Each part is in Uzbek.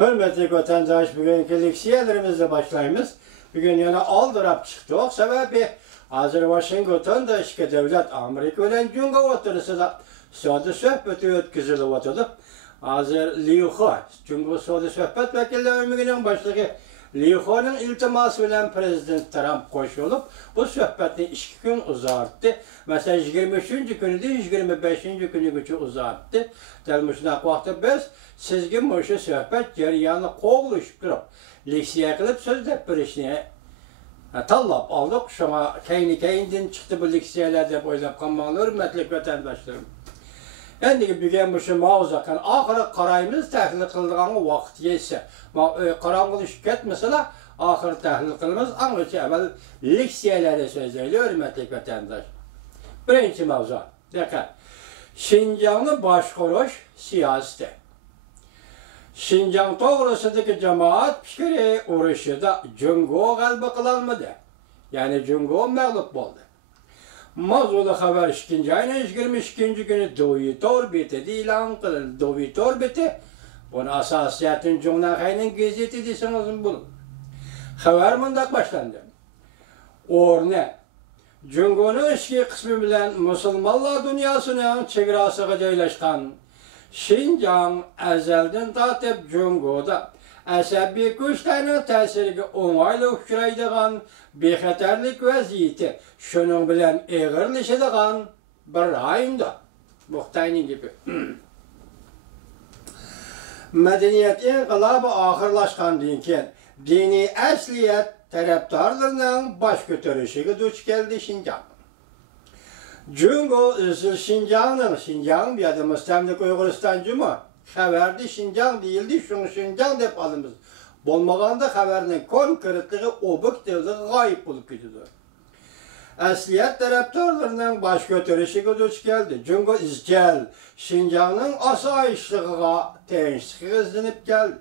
Hürmetli vatandaş, bugünkü leksiyelerimizle başlayımız. Bugün yana aldırap çıktık. Sebebi hazır Washington'da işki devlet Amerika ile Cunga oturursa da soda sohbeti ötküzülü oturdu. Hazır Liuho, Cunga soda sohbet vekillerinin başlığı Liuho'nun iltiması ile Prezident Trump koşulup bu sohbeti 2 gün uzattı. Mesela 23. günü değil 25. günü gücü uzattı. Delmişine vakti biz sizge moşu sohbet cereyanı qoğuluşup durup leksiya kılıp sözlep bir işine tallap aldık. Şuna keyin çıktı bu leksiyalar dep oylap kalmalı hürmetli vatandaşlarım. Endi bugün bu şu mavzakan ahırı qarayımız təhlil qıldığanı vaxt yetse. Qaranqıl şirket mesela ahır təhlil qılımız anlıqı evvel leksiyaları sözleyle hürmetli vatandaş. Birinci mavza. Dikkat. Şinjanı başkuruş siyaseti. Şinjan doğrusundaki cemaat fikri uğraşıda Cungo galba kılalmadı. Yani Cungo mağlup oldu. Mazulu haber 2. ayının 22. günü Dovitor biti ilan kılındı. Dovitor biti. Bunu asasiyetin Cunakay'ın gazeti desiniz bunu. Haber mındak başlandı. Orne. Cungo'nun eski kısmı bilen Müslümanlar dünyasının çevrasıga joylashgan Şinjan ezelden tatip Cungo'da asabiy güçlerin tesiriga oңaylı uçraydigan bexatarlik vaziyeti şunun bilen eğirleşidigan bir rayonda. Muhtaynin gibi. Medeniyet inqilabı ahırlaşkandan keyin dini asliyet taraftarlarının baş götürüşüge duç geldi Şinjan. Cungo Şinjan'ın bir adı müstemlik Uygurustan Cuma haberdi Şinjan değildi, şunu Şinjan dep alımız. Bolmaganda haberinin konkretliği objektivliği gayip bulup gidiyor. Asliyet taraftarlarının baş götürüşüge duç geldi. Cungo izcel Şinjan'ın asayişliğine tenşik izlenip geldi.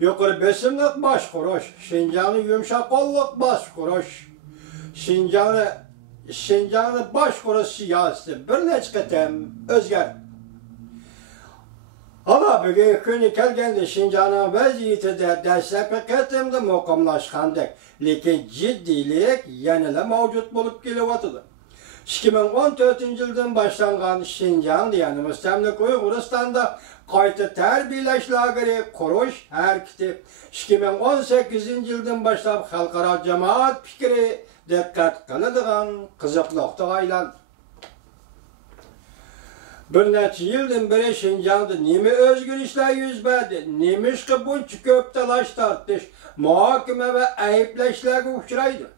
Yukarı besimlik başkuruş, Şinjan'ı yumuşak kolluk başkuruş, Şinjan'ı başkuruş siyaseti bir neçketem özger. Ama bugün günü kelgende Şinjan'ın vaziyeti de destekli ketimde mukamlaşkandık. Lekin ciddilik yenile mevcut bulup geliyotudu. 2014 yıldan başlangan Şinjan yani müstemlik Uyguristan'da qayta terbiyeleş lageri kuruş hareketi 2018 yıldan başlap halkara cemaat fikri dikkat kılıdığan kızıklıqta aylan. Bir neçe yıldan beri Şinjan'da nemi özgürlükler yüz verdi, nemiş ki bunca köp talaş tartış, muhakeme ve ayıpleşlerge uçraydı.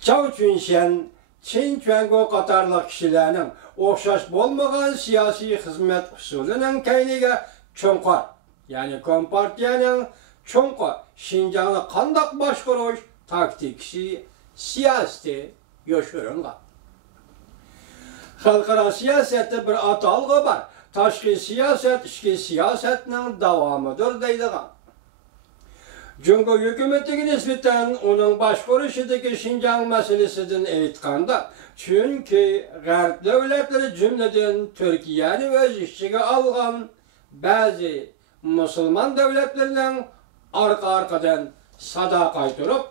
Çav Çunşen, Çin Çuango qatarlıq kişilerinin oxşaş bolmagan siyasi hizmet usulünün kayniga çoңqar, yani Kompartiyanın çoңqar Şinjan'ı qandaq başkuruş taktiksi siyaseti yoşurunga. Halkara siyasette bir atalğı var. Taşqi siyaset, içki siyasetinin davamıdır deydiğen. Cungo hükümetiga nisbeten onun başkuruşidagi Şinjan meselesinden aytganda, çünkü G'arb devletleri cümleden Türkiye'ni öz işçiga algan bazı Müslüman devletlerinin arka-arkadan sada qaytırıp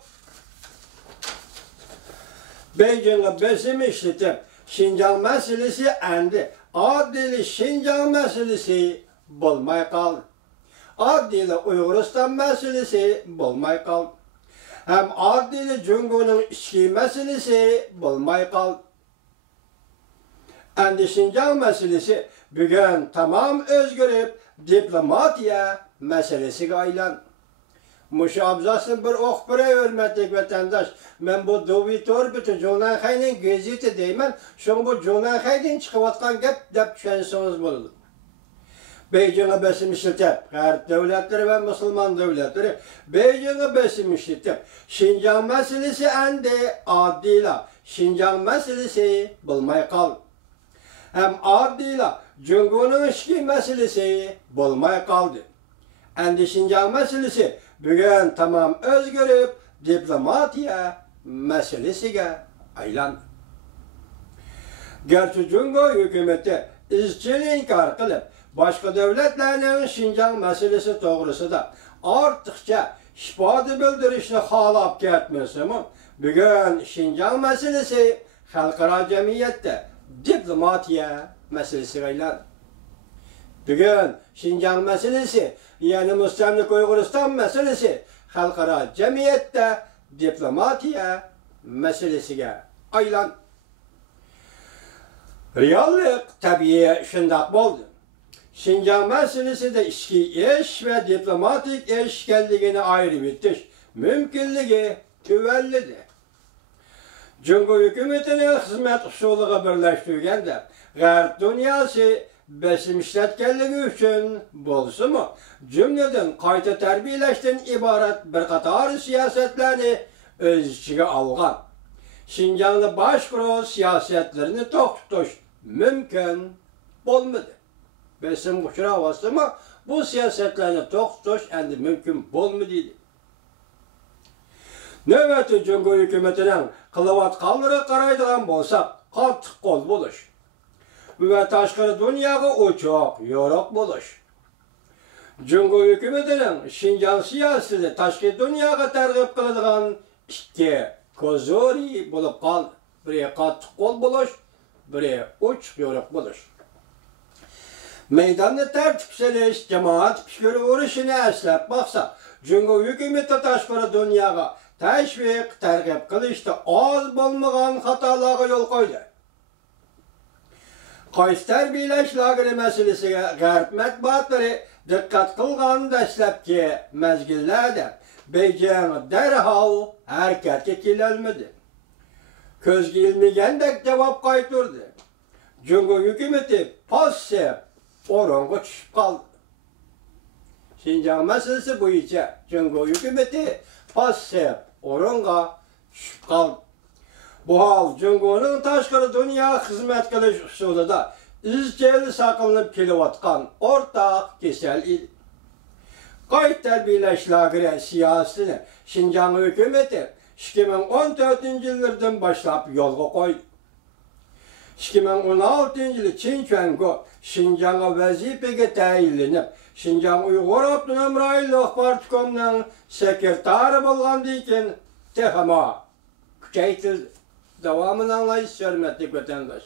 Beijing'e besim işletip Şinjan meselesi endi adili Şinjan meselesi bolmay kaldı. Adili Uyguristan meselesi bolmay kaldı. Hem adili Cungo'nun içki meselesi bolmay kaldı. Endi Şinjan meselesi bugün tamam özgürüp diplomatiya meselesi aylan. Muşu abzasın bir okbire hürmetlik vatandaş. Ben bu Dovitor bütün Cunakay'ın gazeti deymen. Şunu bu Cunakay'dan çıkıvatkan gep dep düşensiniz buldu. Beijing'e besim işletip, G'arb devletleri ve Müslüman devletleri Beijing'e besim işletip, Şinjan meselesi endi adıyla Şinjan meselesi bulmay kaldı. Hem adıyla Cungo'nun içki meselesi bulmay kaldı. Endi Şinjan meselesi bugün tamam özgürüp diplomatiya meselesiga aylandı. Gerçi Cungo hükümeti izchil inkar kılıp başqa dövlətlərinin Şinjan məsələsi doğrusunda artıqca ifadə bildirishni xalab ketməsimi, bugün Şinjan məsələsi xalqaro cəmiyyətdə diplomatiya məsələsiga aylandı. Bugün Şinjan məsələsi, yəni müstəmlik Uyğuristan məsələsi xalqaro cəmiyyətdə diplomatiya məsələsiga aylandı. Reallik təbii şundaq bo'ldi. Şinjan məsələsi də içki iş və diplomatik erişkənligini ayrı bitiş mümkünlüğü tüvəllidir. Cumhur hükümetinin hizmet usuluğu birləşdirgəndə Qərb dünyası besim işlətkənliği üçün bolsa mı, cümleden qayta tərbiyələşdən ibaret bir qatar siyasətlərini öz içine alğan. Şinjanlı başquru siyasetlerini toxtuş mümkün olmadı. Besim uçuravası mı, bu siyasetlerini toxtuş endi mümkün olmadı. Növbəti Cumhur hükümetinin qılıvatqanları qaraydıgan bolsaq, qattiq qol buluş. Və taşqarı dünyaga uçuq, yoruq buluş. Cumhur hükümetinin Şinjan siyaseti taşqi dünyaga tərgib qıladigan ikki kozori bulup qaldı. Biri qattiq qol buluş, biri uçuq, yoruq buluş. Meydanda tərtipseliş, cemaat pişkörü vuruşunu əslab baxsa, Cumhur hükümeti taşqarı dünyaga təşviq, tərgib qilishda az bolmagan xatalarga yol qoydu. Qaysi tərbiyələş lageri məsələsiga Qərb mətbuatları diqqət qılğan dəstləbki məzgillərdə Beijing dərhal hərəkətə kiləlmədi. Közge ilmigəndək cavab qaytırdı. Cumhur hükümeti passiv orunğa düşüb qaldı. Şinjan məsələsi boyunca Cumhur hükümeti passiv orunğa düşüb qaldı. Bu hal Cumhur'un taşqarı dünya xizmət qilish usulida izchil saqlanib kelayotgan ortaq kesel idi. Qayta tərbiyələş lageri siyasətini Şinjan hökuməti 2014 yıllardan başlap yolga qoydu. 2016 yılı Çin Çuangu Şinjan'a vəzifəyə təyinlənib, Şinjan Uyğur Avtonom Rayonluq Partikomunun sekretari bolğandan keyin texama küçəytildi. Devamını anlayış hörmətli vətəndaş.